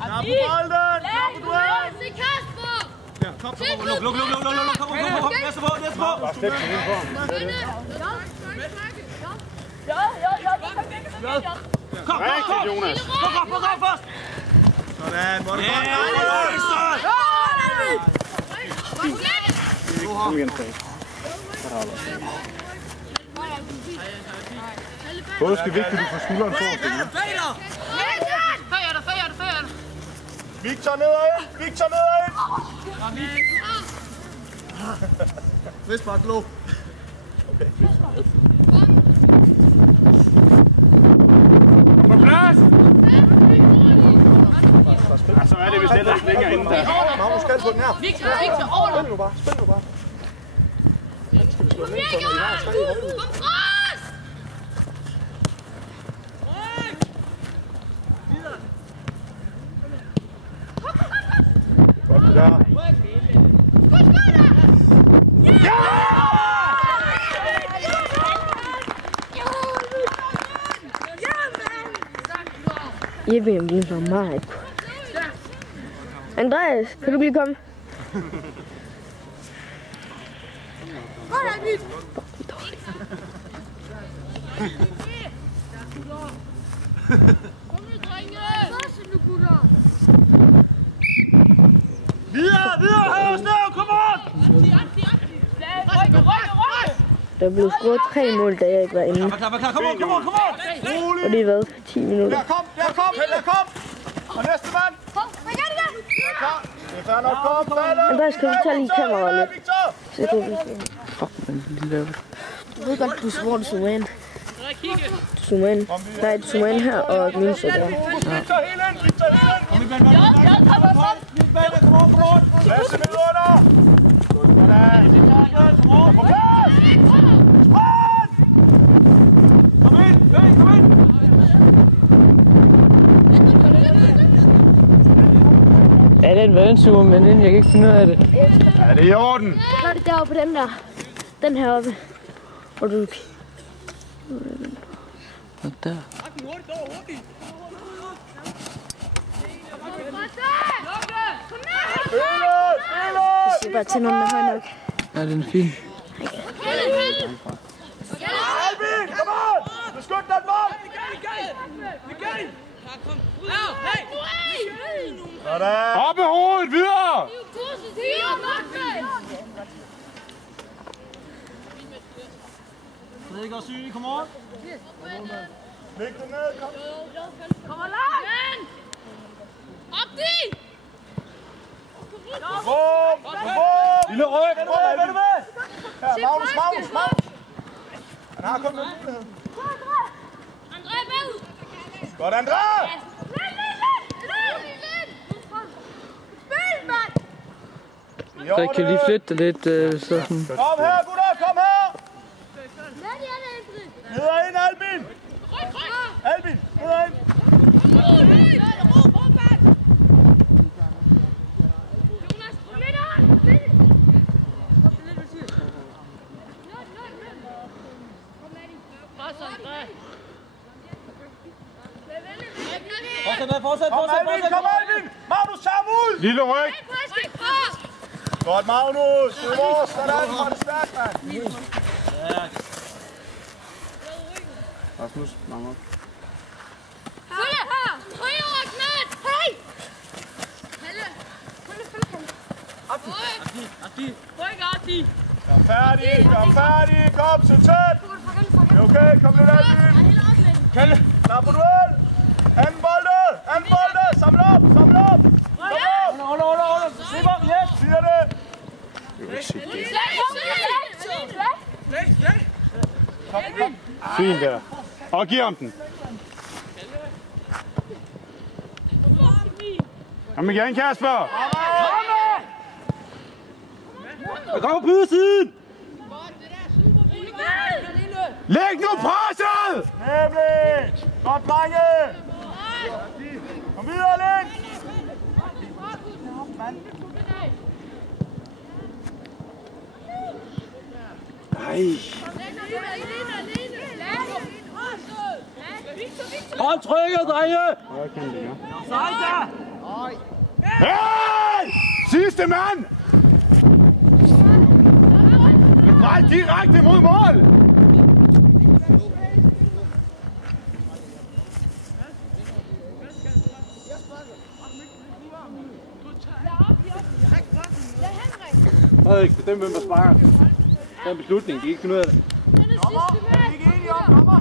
Klar på bolden! Klar på duel! Se Kasper! Ja, kom, kom, næste på! Bare slæb den ind på ham. Rigtigt, Jonas. Kom først! Sådan, hvor er det godt? Kom igen, Frederik. Både skal vigtigt, at du får skulderen på. Victor nedad! Victor nedad! Frispark, Glo. På plads! Ja, så er det, hvis det ellers ligger inde der. Magnus skal på den her. Victor, over! Spil nu bare, spil nu bare. Kom her, Jørgen! Kom cross! Godt det der. Jeppe, jeg bliver så meget. Andreas, kan du lige komme? Videre, Hørslev, kom on! Der blev scoret 3 mål, da jeg ikke var inde. Klar, kom on! Og det har været 10 minutter. Der kom! Og næste mand! Det er fair nok, kom, falde! Andreas, kan du tage lige kameraet lidt? Victor! Så kan vi se. Fuck, man lige laver det. Du ved godt, hvor du zoomer ind. Du zoomer ind. Nej, du zoomer ind her, og min så der. Victor helt ind! Victor helt ind! Kom on! Lasse med under! Sådan! På plads! Sprint! Kom ind! Ja, det er en vandsuger, men jeg kan ikke finde ud af det. Ja, det er i orden. Så er det deroppe på den der. Den her oppe. Og du... Og der. Jeg siger bare til nogen, der høj nok. Ja, den er fin. Albin, kom on! Beskyt den bold! Sådan! Op med hovedet, videre! Frederik og Syge, kom on! Læg den ned, kom! Kom langt! Op dig! Bum! Lille ryg! Vend du med? Her, Magnus! Han har kun muligheden. André, med! Godt, André! Spil, mand! Så jeg kan lige flytte det lidt, sådan. Kom her, gutter, kom her! Nedad ind, Albin! Albin, nedad ind! Fortsæt! Kom Albin! Magnus, tag ham ud! Lille ryg! Godt, Magnus! Det er vores! Sådan, var det stærkt, mand! Rasmus, Magnus. Følge! Højre over knæet! Hej! Helle! Følge! Arti! Kom færdig! Kom, så tæt! Det er okay, kom lidt Albin! Kalle! Klar på duel! Anden bolde! Samle op! Kom op! Hold! Slip op, yes! Siger det! Kom. Fint der. Og giv ham den. Kom igen, Kasper! Jeg kommer på ydersiden! Læg nu presset! Nemlig! Godt, drenge! Kom videre, Link! Nej. Hold trykket, drenge! Højre kant, ikke? Sejt der! Hey! Sidste mand! Nej, direkte mod mål! Frederik, bestem hvem der sparker. Det er en beslutning, de kan ikke finde ud af det. Dommer, er vi ikke enige om, dommer?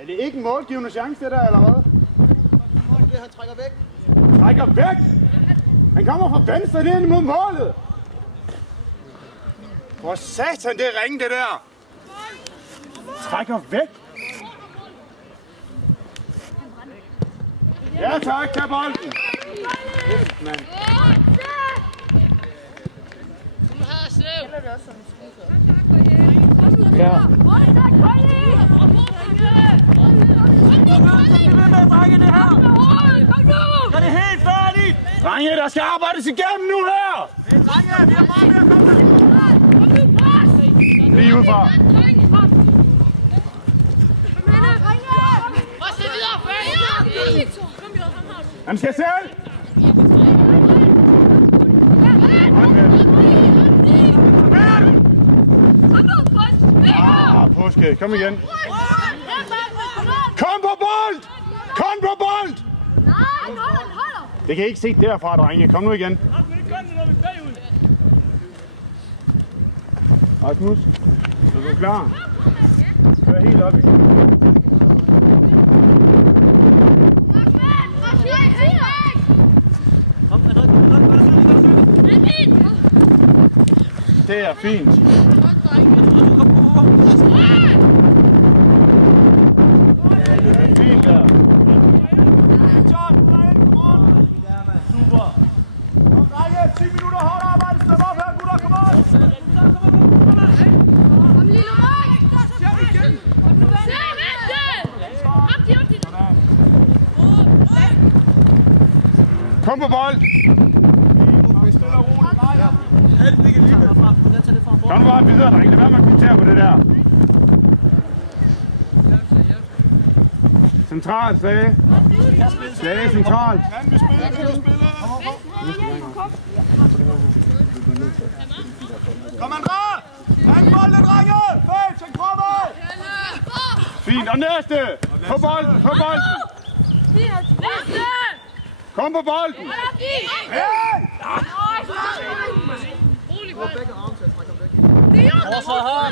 Er det ikke en målgivende chance, det der, eller hvad? Han trækker væk. Trækker væk! Han kommer fra venstre lige ind mod målet! Hvor satan, det er ringe, det der! Trækker væk! Ja tak, tag bolden! Mand. Ja. Så er det helt færdigt! Drenge, der skal arbejdes igennem nu her! Drenge, vi har bare mere kommet. Lige udefra. Han skal selv! Påske, kom igen. Kom på bold! Kom på bold! Det kan I ikke se derfra, drenge. Kom nu igen. Rasmus, er du klar? Kør helt op igen. Det er fint. Det er fint der. Super. Kom, drenge, 10 minutter hårdt arbejde. Stem op her, gutter. Kom on. Kom, lille Mark. Kom på bold. Kom bare videre, drenge. Lad være med at kommentere på det der. Centralt, sagde. Sagde centralt. Kan vi spille? Kan vi spille? Kom, André! Hang bolden, drenge! Fæt, tænk fremad! Fint, og næste! På bolden, på bolden! Kom på bolden! Hey! Forsvaret her!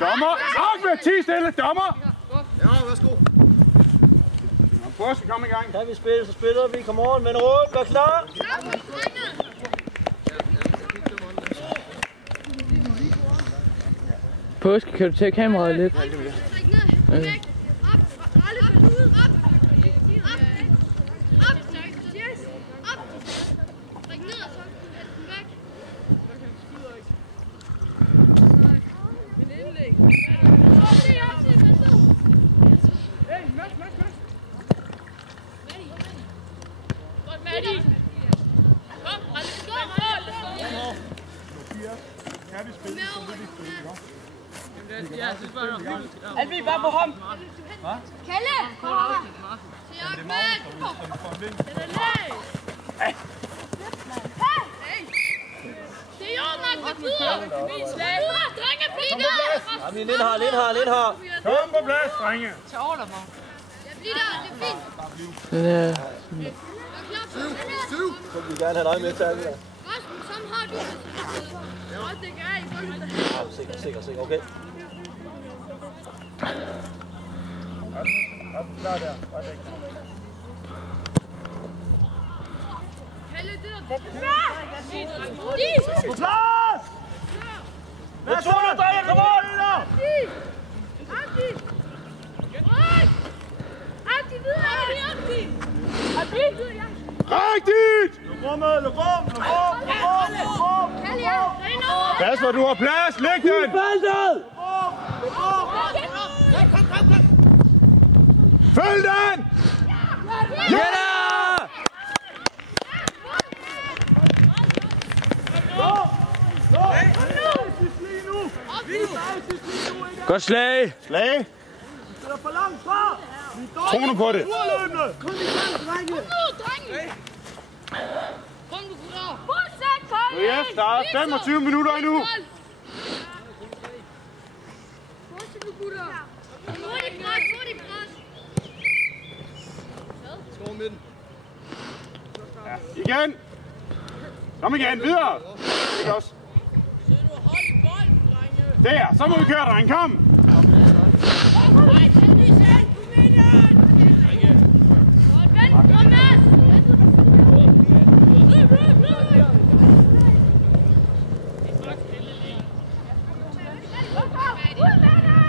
Dommer! Ahmed, 10 stille, dommer! Ja, værsgo. Påske, kom i gang. Kan vi spille, så spiller vi. Kom on, vend rundt, vær klar! Påske, kan du tage kameraet lidt? Alvi, bare på ham! Kalle! Se Ahmed! Den er lag! Det er jo nok med videre! Videre, drenge, bliv der! Jamen, ind her! Kom på plads, drenge. Jeg bliver der, det er fint! Den er... Jeg er klar på det. Så vil vi gerne have dig med til det. Rasmus, sådan har du det. Det gør jeg. Sikker, okay. Klar der. Bare væk. Kalle, det der. På plads! Hvad tror du, drenge? Kom on! Abdi, videre! Abdi! Rigtigt! Luk rum! Kalle, ja! Kasper, du har plads. Læg den! Følg den! Ja da! Godt slag. Slag. Tro nu på det. Kom nu, drenge! Kom nu, gutter! Fortsæt, Kolde! Ja, der er 25 minutter endnu. Fortsæt nu, gutter! Hurtigt pres, hurtigt pres! Skår midten. Igen. Kom igen, videre. Ikke også? Der, så må vi køre, dreng. Kom.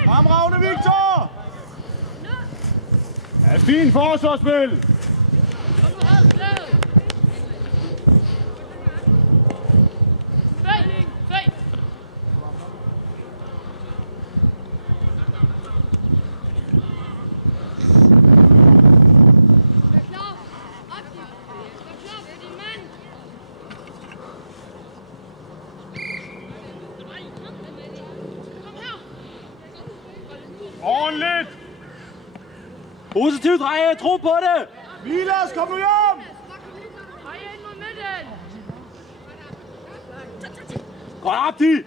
Fremragende, Victor! Ja, fint forsvarsspil! Ordentligt! Positivt, drenge. Tro på det. Vilas, kom nu hjem! Godt op, de!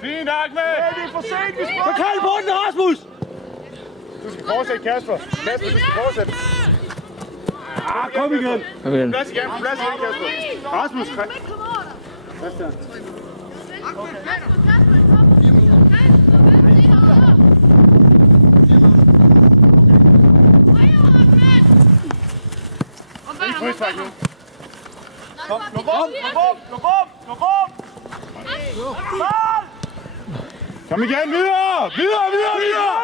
Fint, Ahmed! Ja, det er for sent, vi spørger! Så kald på den, Rasmus! Du skal fortsætte, Kasper. Kasper, du skal fortsætte. Ah, kom igen. Kom igen. Plads igen, plads igen, Kasper. Rasmus, plads der. Ikke frispark nu. Kom, gå bum, gå bum, gå bum! Kom igen, videre! Videre, videre, videre!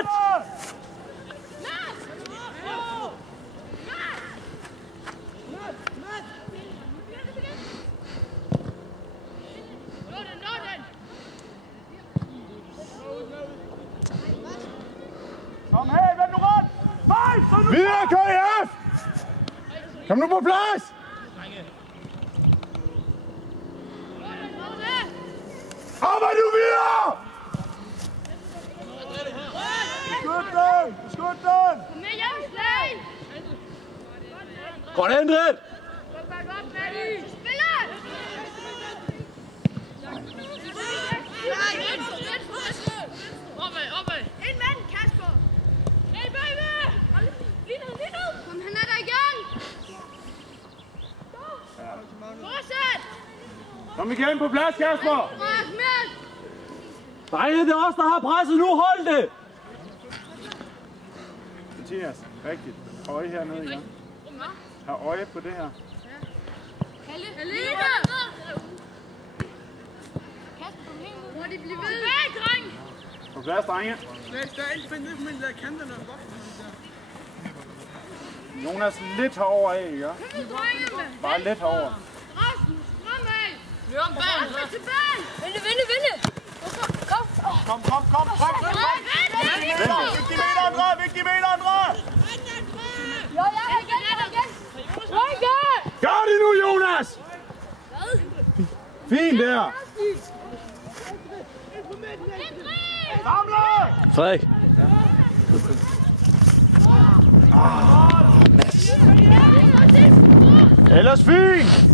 Kom her, vend nu rundt! Videre, KF! Kom nu på plads! Arbejde nu videre! Skyd den! Skyd den! Kom med hjem, slag! Godt ændret! Spiller! Opad! En mand, Kasper! Hey, baby! Lige ned! Kom, han er der igen! Fortsæt! Kom igen på plads, Kasper! Drenge, det er os, der har presset nu. Hold det! Mathias, rigtigt. Øje hernede igen. Har øje på det her. Kalle! Kasper, kom helt ud. Må de blive ved? Tilbage, dreng! På plads, drenge. Jonas lidt herover af, ikke? Bare lidt herover. Rasmus, fremad! Løb om banen! Rasmus, tilbage! Vinde! Kom, frem! Vigtige meter, André! Jo, igen! Gør det nu, Jonas! Fint der! Samle! Frederik. Ellers fint!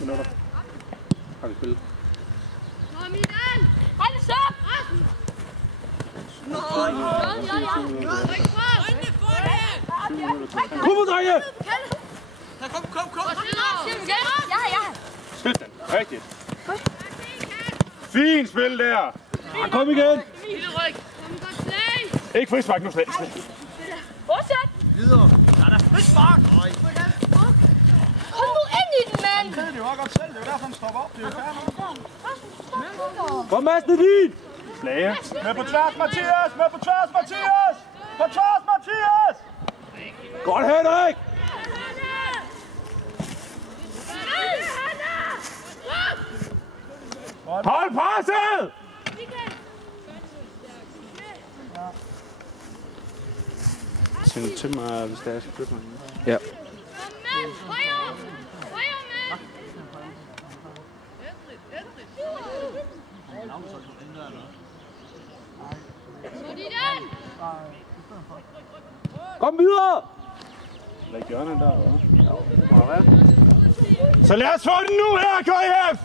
Minutter. Har vi spillet? Kom igen! Hold det så! Rasmus! Kom, drenge! Kom! Ja! Sådan, rigtigt. Fint spil der! Kom igen! Ikke frispark nu, slet. Fortsæt! Videre. Der er der frispark. Kom nu ind i den, mand! Det er jo godt selv. Det er derfor, han stopper op. Det er jo færdigt. Kom, Mads, det er din! Slage. Med på tværs, Mathias! Med på tværs, Mathias! På tværs, Mathias! Godt, Henrik! Hold presset! sende til mig, hvis jeg skal flytte mig. Ja. Kom med! Højre! Højre med! Sådan! Kom videre! Lad Jørgen der, hva'? Ja, det må være. Så lad os få den nu her, KIF!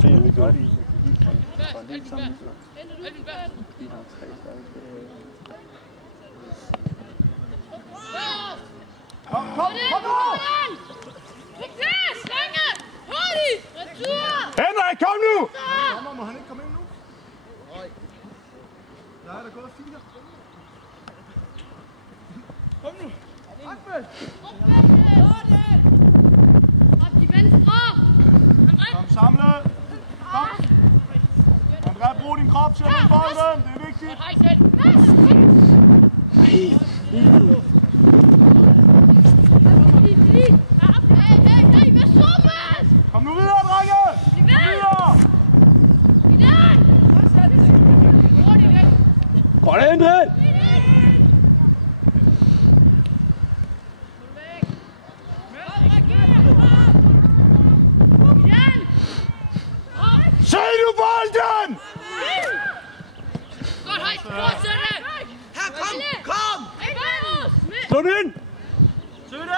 Se, vi gør det i. Fra en helt sammen. Kom nu! Niklas, Lange! Hurtigt! Retur! Henrik, kom nu! Må han ikke komme ind nu? Nej. Der er der gået 4. Kom nu! Ahmed! Op de venstre! Kom, samle! Kom! André, brug din krop til at vinde bolden. Det er vigtigt. Hej selv! Hey, hvad så, mand? Kom nu videre, drenge! Kom videre! Godt Henrik! Se nu bolden! Godt, hej! Fortsæt! Her, kom! Slå den ind! Søg den!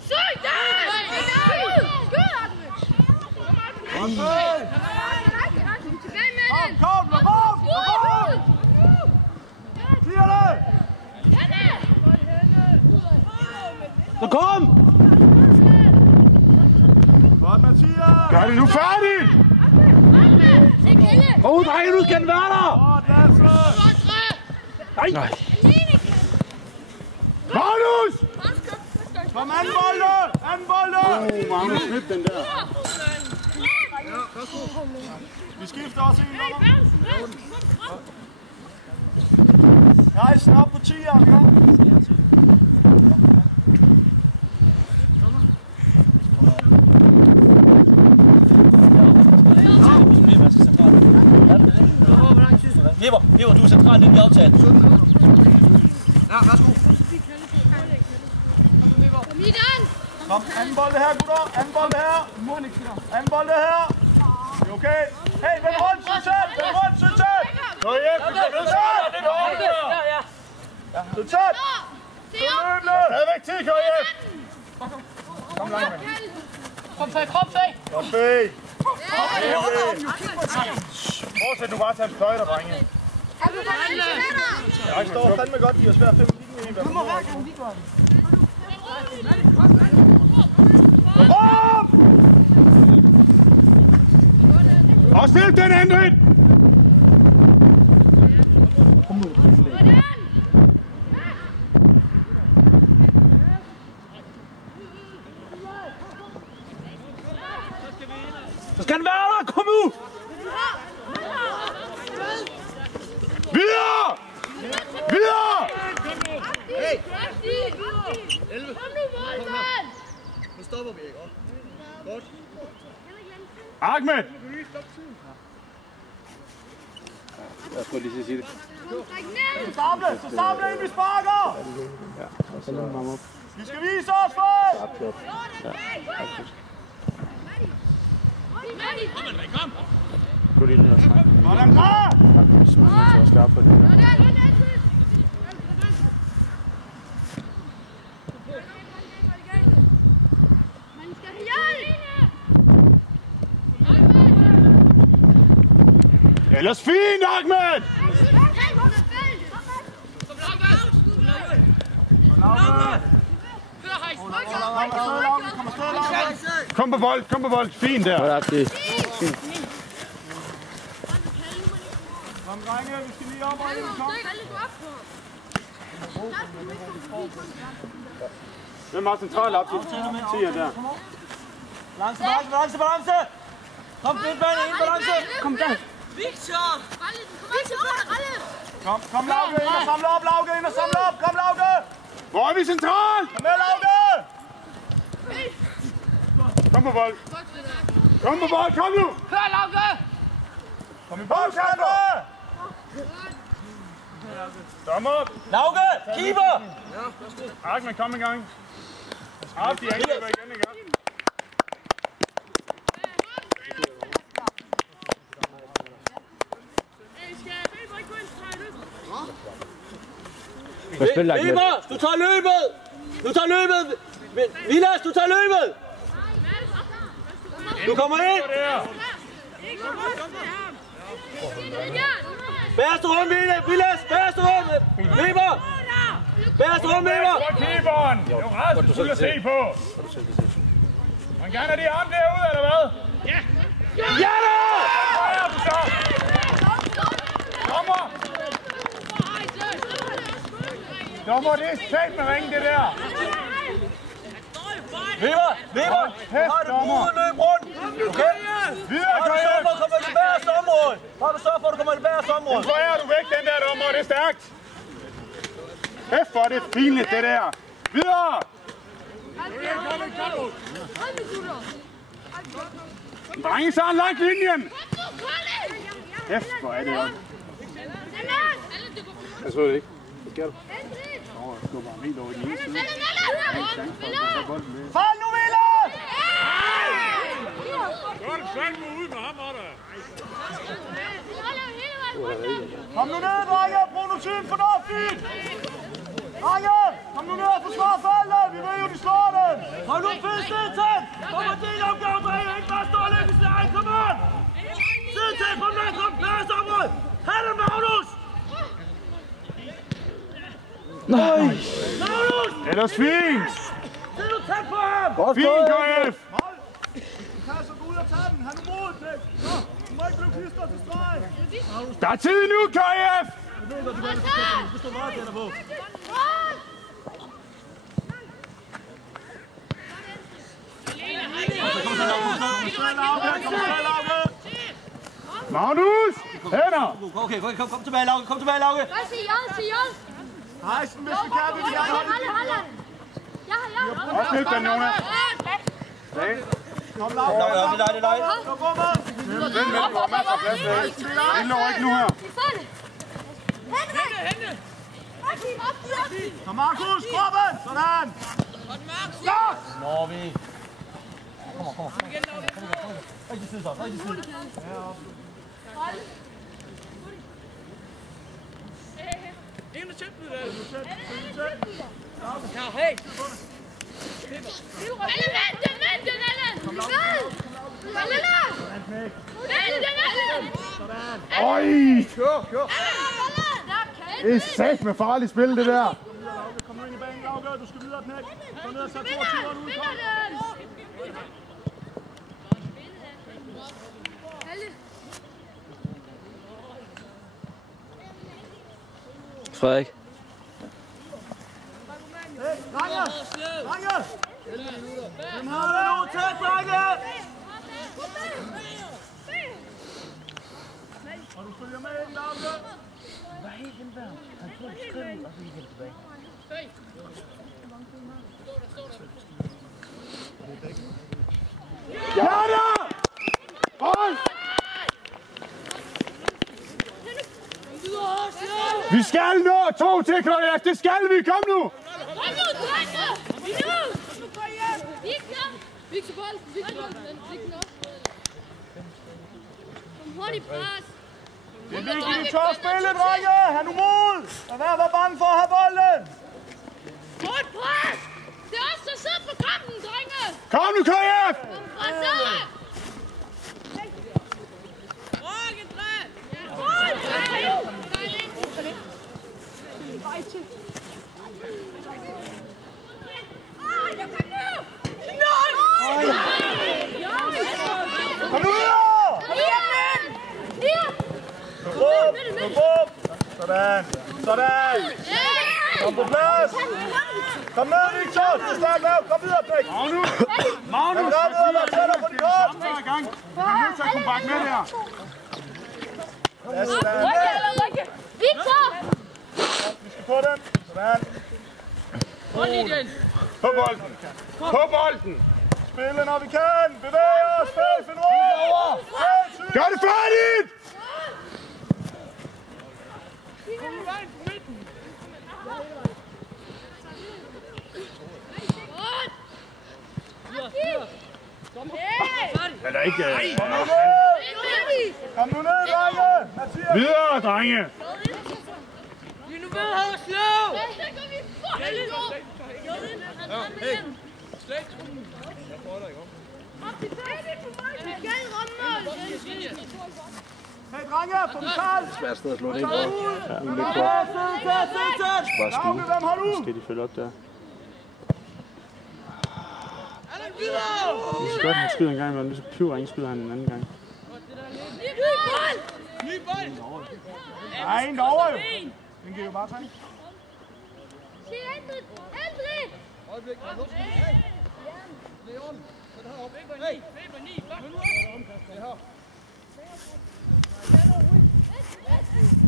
Skyd, Kom, lad rum! Clear det! Så kom! Godt, Mathias! Gør det nu færdigt! Drenge, nu skal den være der! Godt, Lasse! Nej! Magnus! Kom, anden bolde! Anden bolde! Magnus, slip den der. Vi skifter også en, nummer. Rejsen op på 10'eren, ja? Lever, du er centralt, det er aftalt. Ja, værsgo. Kom, anden bolde her, gutter. Anden bolde her. Anden bolde her. Det er okay. Hey, vend rundt, Susanne. Vend rundt, Susanne. Gå hjem. Susanne. Tag væk til, KIF. Kom langt med. Krop fag! Kom, fag. Fortsæt du bare at tage en fløjter, drenge. Jeg står fandme godt, de har svært 5 kigge i. Du må hver gang, vi gør det. Rum! Og stil den, Henrik! Så skal den være der! Kom nu! Videre! Videre! Hey! 11! Kom nu, Volden! Nu stopper vi, ikke? Godt. Ahmed! Jeg skulle lige sige det. Så samle ind, vi sparker! Så lad mig op. Vi skal vise os først! Gå lige ned og snakke. Hvordan klar? Jeg synes, man er nødt til at skarpe på det her. Ellers fint, Ahmed! Kom på bold. Fint der. Godt, det. Kom, drenge, vi skal lige op og ind. Kom. Hvem har centralt op til 10'er der? Balance! Kom, balance! Kom der. Victor! Kom, Lauke, ind og samle op, Kom, Lauke! Hvor er vi centralt? Kom med, Lauke! Kom på bold. Kom på bold, kom nu. Kør, Lauke! Kom i bold, Kasper! Dommer! Lauke, keeper! Arkman, kom i gang. Op, de angriber igen i gang. Weber, du tager løbet! Du tager løbet! Vilas, du tager løbet! Du kommer ind! Bagerste rum, Vilas! Bagerste rum! Weber! Bagerste rum, Weber! Det var keeperen! Det var ret fuld at se på! Man gerne have de arme derude, eller hvad? Ja! Ja da! Hvor er du så? Dommer! Dommer, det er sat med ringen, det der! Weber! Har du buet løb rundt? Okay? Videre, Har du sørget for at komme til bagerste område? Har du sørget for at du kommer til bagerste område? Så er du væk, den der dommer, det er stærkt! Kæft, hvor er det pinligt, det der! Videre! Drenge, så en langt linjen! Kæft, hvor er det også. Jeg så det ikke. Hvad sker der? Jeg skubber ham helt over i den ene side. Fald nu, Vilas! Kom nu ned, drenge! Brug nu tiden fornuftigt! Drenge! Kom nu ned og forsvar feltet! Vi ved jo, de slår den! Hold nu fast, Sidtag! Kom og del opgaven, drenge! Ikke bare stå og løbe i stedet! Kom on! Sidtag, kom ned! Kom bagerste område! Ha' det, Magnus! Nej! Magnus! Ellers fint! Se nu tæt på ham! Fint, KF! Kasper, gå ud og tage den! Han er mod til! Nå, du må ikke blive klister til streg! Der er tid nu, KF! Du står meget tættere på. Magnus! Hænder! Okay, kom tilbage, Lauke, kom tilbage, Lauke. Hejsen, hvis vi kan, vil vi gerne holde den. Også lidt, den, Jonas. Kom, Laura. Det er dig. Kom, Bummer. Vent, du har masser af plads til. Det lover ikke nu her. Kom, Markus, kroppen! Sådan! Stop! Nå, vi. Kom. Rigtig side så, rigtig side. Øj! Det er sat med farligt spil, det der. Kom nu ind i banen, Lauke. Du skal videre, knæk. Kom ned og tage 22'eren ud. Frederik. Drenge! Hvem har det nu? Tæt, drenge! Og du følger med ind, Lauke. Hvad er helt den der? Han tror, det skriver ud, og så gik han tilbage. Ja da! Bold! Vi skal nå 2 til, KF. Det skal vi. Kom nu! Kom nu, drenge! Vi kan bolden. Kom hurtigt, pres. Det er vigtigt, I tør spille, drenge! Han nu mod! Lad være bange for at have bolden! Godt pres! Det er os, der sidder på kampen, drenge! Kom nu, KF! Pres op! Rokken, dreng! Hold! Kom nu videre! Bum! Sådan! Kom på plads! Kom ned, Victor! Det er stærkt lav! Kom videre, Bæk! Magnus! Kom ned, vær tæt på de kort! Vi er nødt til at komme bak med der. Victor! Vi skal på den. Sådan. På bolden! På bolden! spille, når vi kan. Bevæg os. Find ro. Gør det færdigt! Er der ikke... Kom nu ned, drenge! Mathias! Videre, drenge! Nu vil jeg slå! Hey! Hey, drenge! Få dem kaldt! Svært sted at slå det ind på. Lauke, hvem har du? Skal de følge op der? Det er godt, han skyder en gang imellem. Hvis Pivring skyder han en anden gang. Ny bold! Nej, en derovre jo. Den giver jo bare træning.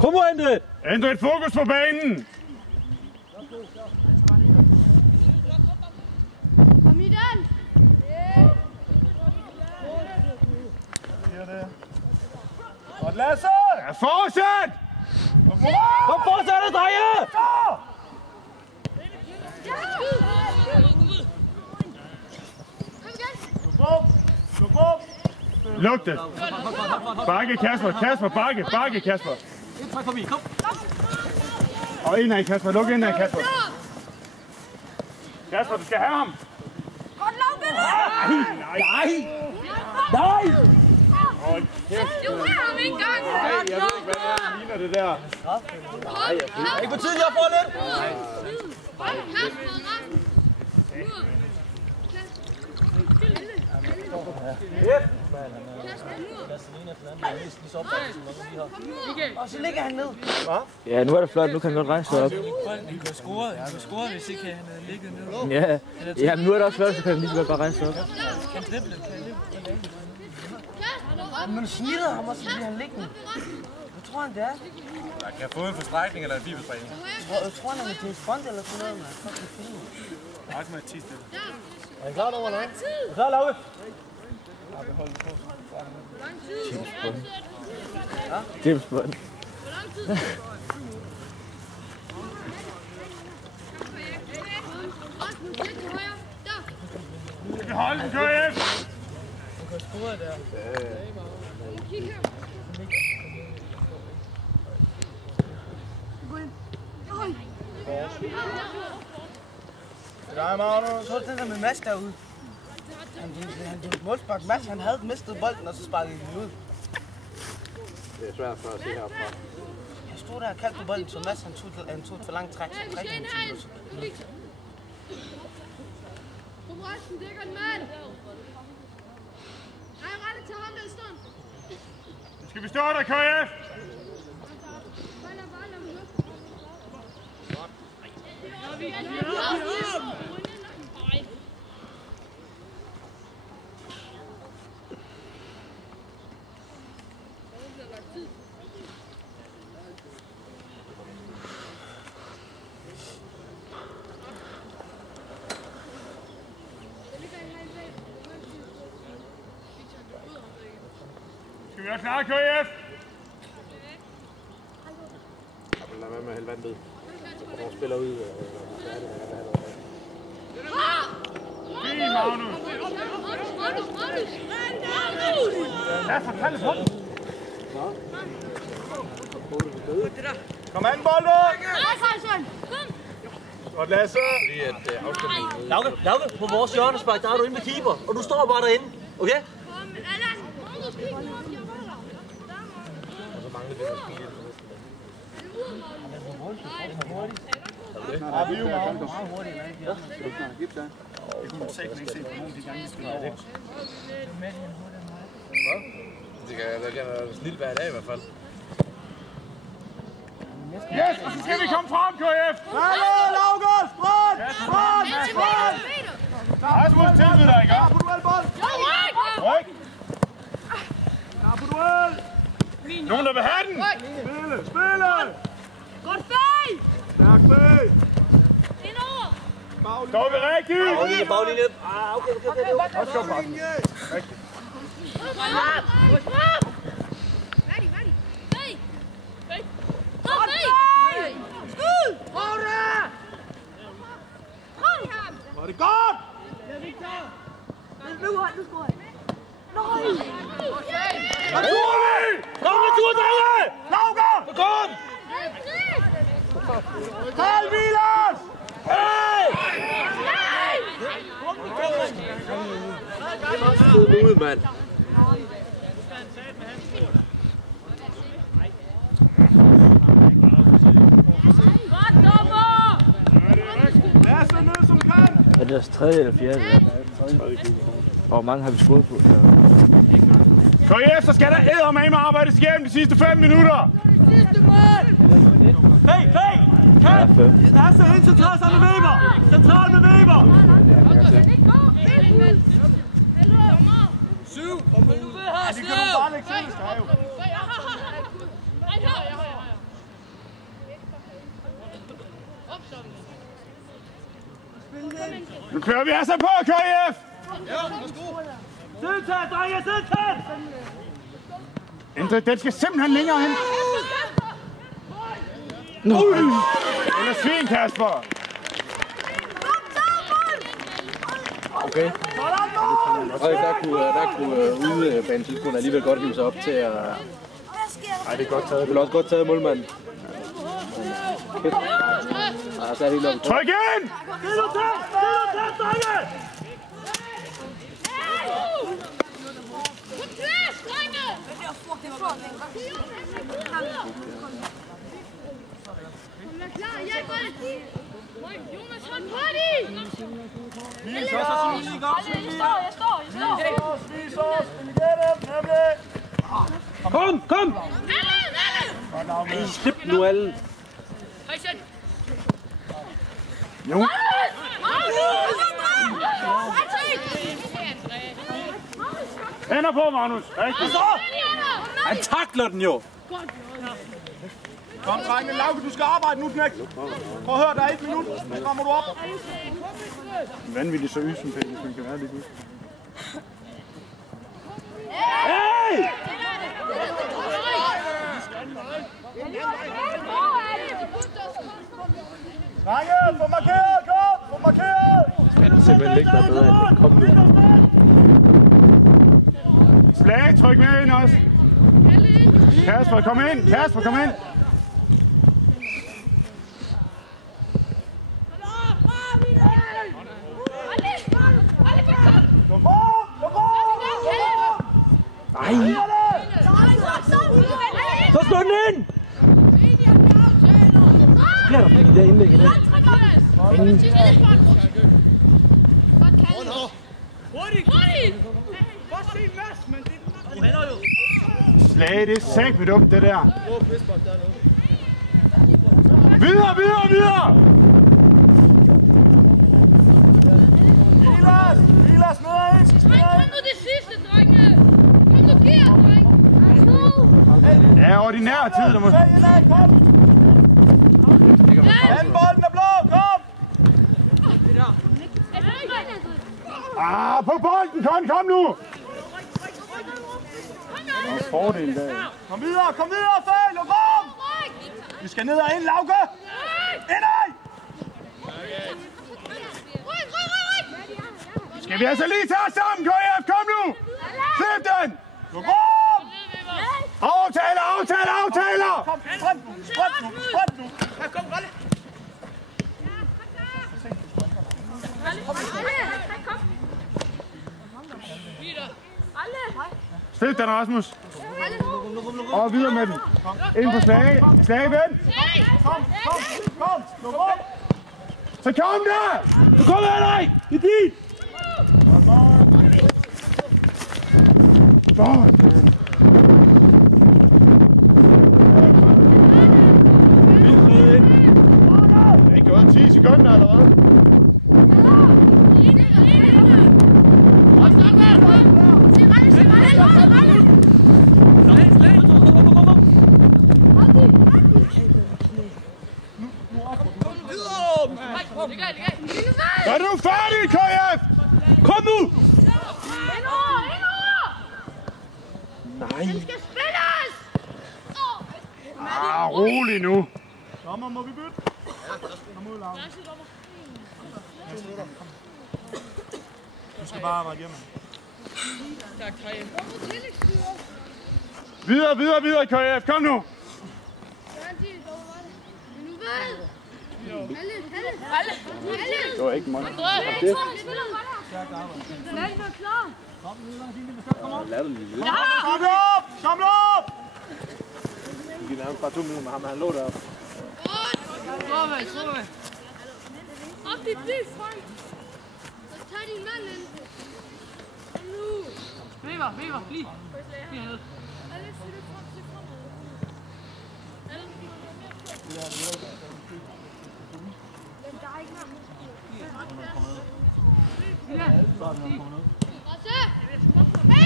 Kom nu, Andre! Ændre et fokus på banen! Kom i den! Her det. Og Lasse! Ja, fortsæt! Kom fortsæt, drenge! Luk op! Luk det! Bakke, Kasper! Kasper, bakke! Bakke, Kasper! Træk forbi, kom! Og indad, Kasper! Luk indad, Kasper! Kasper, du skal have ham! Godt Lauke! Nej! Nej! Du har ham ikke engang! Jeg ved ikke, hvad det er, der ligner det der. Ikke på tiden, jeg får lidt! Og så ligger han ned. Ja, nu er det flot. Nu kan han godt rejse sig op. Han kunne score, hvis ikke han havde ligget ned. Ja, ja, men nu er det også flot, så kan han lige så godt bare rejse sig op. Kan drible. Men du snitter ham, og så bliver han liggende. Hvad tror han, det er? Jeg kan få en forstrækning eller en bibelsprægning. Jeg tror, han er med James Bond eller sådan noget, man. Fucking film. Ret med 10 stille. Er I klar over noget? Er I klar, Lauke? James Bond. Vi holder den, KF! Ja, Magnus. Så er det den der med Mads derude. Han tog målspark. Mads, han havde mistet bolden, og så sparkede den ud. Det er svært for at se herfra. Jeg stod der og kaldte på bolden, så Mads han tog et for langt træk. Så træk han til. Forresten, det er godt mand! Nej, rette til ham der i stedet. Nu skal vi stå der, KF! Skal vi være klar, KF? Lad være med at hælde vand ud. Når spiller ud. Fint, Magnus! Lad os fortælle på den! Kom an, bolden! Godt, Lasse! Lauke, på vores hjørnespark, der er du inde med keeper, og du står bare derinde, okay? Ja, vi er jo meget. Det kunne man sikkert ikke se på nogen af de gange, de spiller det. Det kan snit hver dag i hvert fald. Yes, og så skal vi komme frem, KF! Hallo, Lauke! Sprint! Sprint! Sprint! Rasmus, tilbyder dig, ikke? Klar på duel, bold! Ryk! Klar på duel! Nogen, der vil have den? Spille! Godt fag! Stærk fag! Indover! Står vi rigtigt? Baglinje. Okay. Også kom bare. Rigtigt. Var det godt? Naturlig! Kom, natur, drenge! Lauke! Kom! Karl Vilas! Hey! Skyd ud, mand. Vær så ned som kan! Er det deres tredje eller fjerde? Og hvor mange har vi scoret på? KIF, så skal der eddermame arbejdes igennem de sidste 5 minutter. Hey! Kan! Lasse ind centralt sammen med Weber! Centralt med Weber! 7! Kom nu! Det kan du bare lægge til, hvis der er jo. Nu kører vi altså på, KIF! Sidetag, drenge! Sidetag! Den skal simpelthen længere hen. Den er svin, Kasper. Okay. Og der kunne udebanetilskueren alligevel godt hive sig op til at... Ej, det er godt taget. Det ville også godt taget målmanden. Kæft. Ej, så er helt oppe. Tryk ind! Sidetag, drenge! Jonas, hold på dig! Vis os! Kom! Ej, slip nu alle. Jo. Hænder på, Magnus. Rigtigt. Han takler den jo. Kom, drenge. Lauke, du skal arbejde nu, knægt. Prøv at høre, der er 1 minut. Så kommer du op. Vanvittigt så ydssympatisk, hvis man kan være lidt ud. Hey! Drenge, få markeret, kom! Få markeret! Skal den simpelthen ikke være bedre end det? Kom nu. Slag, tryk med ind også. Kasper, kom ind. Kasper, kom ind. Nej! Så slå den ind! Bliver der de der indlæg her? Slag, det er sæt med dumt, det der. Videre! Vilas med ind! Kom nu det sidste, drenge! Kom nu, giver, drenge! Ja, ordinær tid, der må... Kom! Anden bolden er blå, kom! På bolden, kom nu! Der er fordel der. Kom videre, Fæl! Luk om! Vi skal ned og ind, Lauke! Indad! Skal vi altså lige tage os sammen, KF? Kom nu! Slip den! Luk om! Aftaler! Kom, sprint nu! Her, kom, Ralle! Slip den, Rasmus. Og videre med den. Ind på slag. Slag, vend. Kom! Luk om! Så kom der! Du kommer her, dig! Det er dit! Godt. Det er ikke gået 10 sekunder eller hvad? Er du færdig, KF? Kom nu! Nej. Den skal spilles! Rolig nu. Dommer, må vi bytte? Kom ud, Lars. Du skal bare arbejde hjemme. Videre, KF. Kom nu. Det var ikke mange. Kom op! Vi kan nærmest bare 2 minutter med ham, han lå deroppe. Op dit lys, Frank! Så tag din mand ind. Nu! Weber, bliv! Bliv hernede.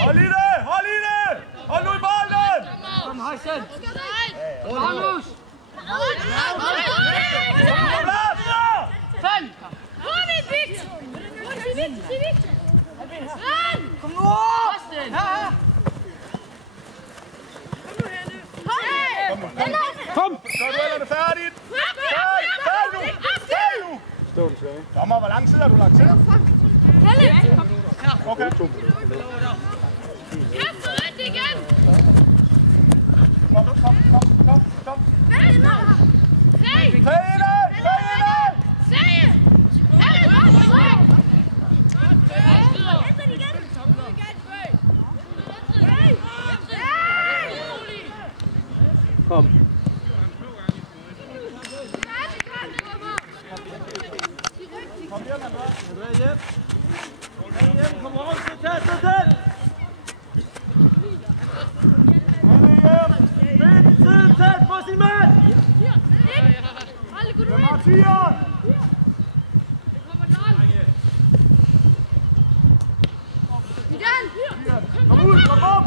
Hold i det! Hold nu i bolden! Kom, Højsen! Magnus! Følg! Hvor er vi Victor? Kom nu op! Kom! Så er duellerne færdigt! Færdig nu! Stå den svage. Dommer, hvor lang tid har du lagt til? Okay. Kæft og rent igen! Kom. Hey! Seje! Kom. Kom hjem, André. Kom rundt, så tag den! Siden tæt på sin mand! Hvem har tieren? Igen! Kom ud, kom op!